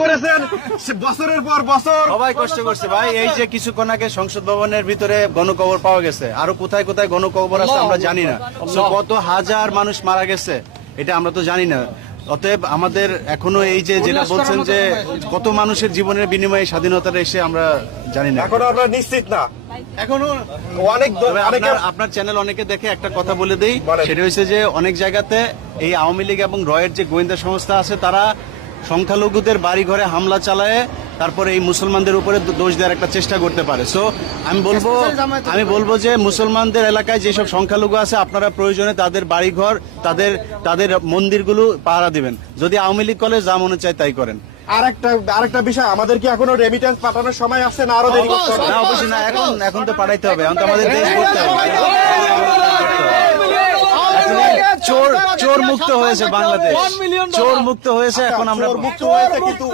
করেছেন বছরের পর বছর। সবাই কষ্ট করছে ভাই। এই যে কিছুক্ষণ আগে সংসদ ভবনের ভিতরে গণকবর পাওয়া গেছে, আরো কোথায় কোথায় গণকবর আছে আমরা জানি না। So, কত হাজার মানুষ মারা গেছে এটা আমরা তো জানি না। অতএব আমাদের এখনো এই যে যেটা বলছেন যে কত মানুষের জীবনের বিনিময়ে স্বাধীনতাটা এসে আমরা জানি না। এখনো আমরা নিশ্চিত না। এখনো অনেক তবে অনেকে আপনার চ্যানেল অনেকে দেখে একটা কথা বলে দেই, বলেন। সেটা হচ্ছে যে অনেক জায়গাতে এই আওয়ামী লীগ এবং রয়ের যে গোয়েন্দা সংস্থা আছে তারা সংখ্যালঘুদের বাড়ি ঘরে হামলা চালায় তারপরে এই মুসলমানদের উপরে দোষ দেওয়ার একটা চেষ্টা করতে পারে। সো আমি বলবো যে মুসলমানদের এলাকায় যেসব সংখ্যালঘু আছে আপনারা প্রয়োজনে তাদের বাড়িঘর তাদের মন্দিরগুলো পাহারা দিবেন। যদি আওয়ামী লীগ করে যা মনে চায় তাই করেন। আরেকটা বিষয়, আমাদের কি এখনো রেমিটেন্স পাঠানোর সময় আছে না আরো দেরি করতে হবে? না অবশ্যই না, এখন তো পাঠাইতে হবে, এখন তো আমাদের দেশ করতে হবে। চোর মুক্ত হয়েছে বাংলাদেশ, চোর মুক্ত হয়েছে, এখন আমরা মুক্ত হয়েছে কিন্তু